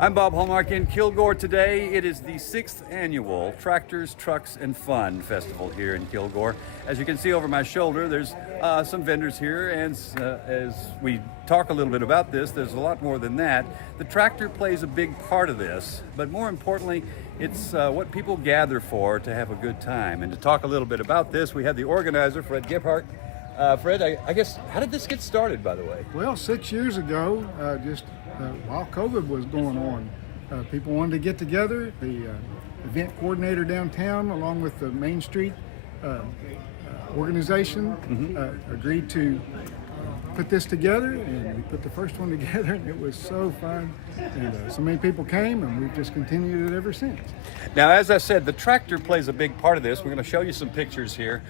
I'm Bob Hallmark in Kilgore today. It is the 6th annual Tractors, Trucks, and Fun Festival here in Kilgore. As you can see over my shoulder, there's some vendors here, and as we talk a little bit about this, there's a lot more than that. The tractor plays a big part of this, but more importantly, it's what people gather for to have a good time. And to talk a little bit about this, we have the organizer, Fred Gebhardt. Fred, I guess, how did this get started, by the way? Well, 6 years ago, while COVID was going on, people wanted to get together. The event coordinator downtown, along with the Main Street organization, agreed to put this together, and we put the first one together, and it was so fun. And so many people came, and we've just continued it ever since. Now, as I said, the tractor plays a big part of this. We're going to show you some pictures here.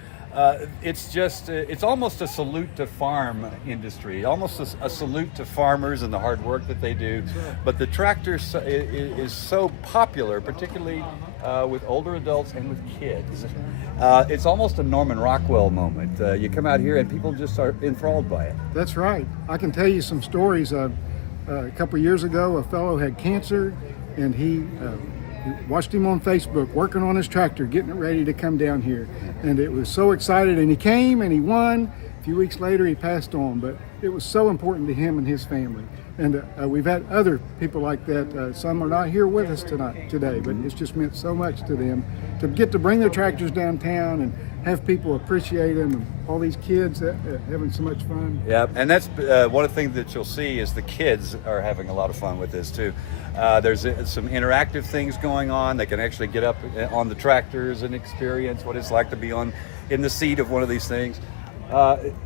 It's almost a salute to farm industry, almost a salute to farmers and the hard work that they do. Right. But the tractor is so popular, particularly with older adults and with kids. It's almost a Norman Rockwell moment. You come out here and people just are enthralled by it. That's right. I can tell you some stories. A couple of years ago, a fellow had cancer, and he watched him on Facebook working on his tractor, getting it ready to come down here. And it was so excited, and he came and he won. A few weeks later, he passed on, but it was so important to him and his family. And we've had other people like that. Some are not here with us today, but it's just meant so much to them to get to bring their tractors downtown and have people appreciate them, and all these kids having so much fun. Yeah, and that's one of the things that you'll see is the kids are having a lot of fun with this too. There's some interactive things going on. They can actually get up on the tractors and experience what it's like to be in the seat of one of these things.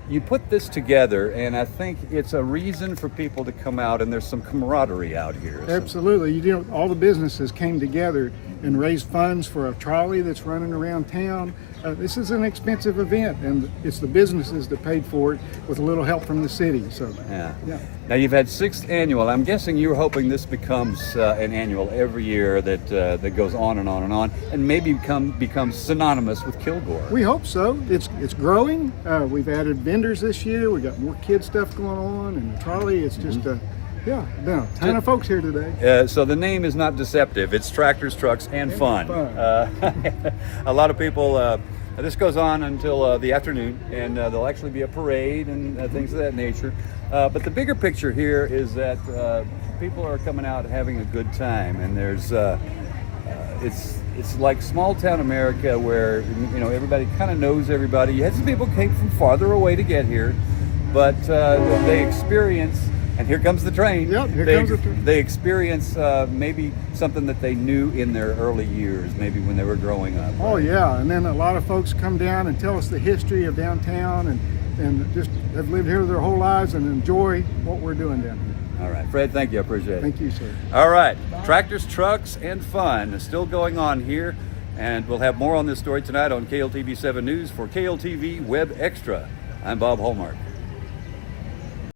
You put this together, and I think it's a reason for people to come out, and there's some camaraderie out here. Absolutely. All the businesses came together and raised funds for a trolley that's running around town. This is an expensive event, and it's the businesses that paid for it with a little help from the city. So, yeah. Now you've had 6th annual. I'm guessing you're hoping this becomes an annual every year that goes on and on and on, and maybe becomes synonymous with Kilgore. We hope so. It's growing. We've added vendors this year. We got more kid stuff going on, and the trolley. It's just been a ton of folks here today. So the name is not deceptive. It's Tractors, Trucks, and Fun. A lot of people. This goes on until the afternoon, and there'll actually be a parade and things of that nature. But the bigger picture here is that people are coming out having a good time, and there's it's like small town America where everybody kind of knows everybody. You had some people came from farther away to get here, but they experience. And here comes the train. Yep, here comes the train. They experience maybe something that they knew in their early years, maybe when they were growing up. Oh, yeah. And then a lot of folks come down and tell us the history of downtown and just have lived here their whole lives and enjoy what we're doing down here. All right. Fred, thank you. I appreciate it. Thank you, sir. All right. Tractors, Trucks, and Fun is still going on here. And we'll have more on this story tonight on KLTV 7 News for KLTV Web Extra. I'm Bob Hallmark.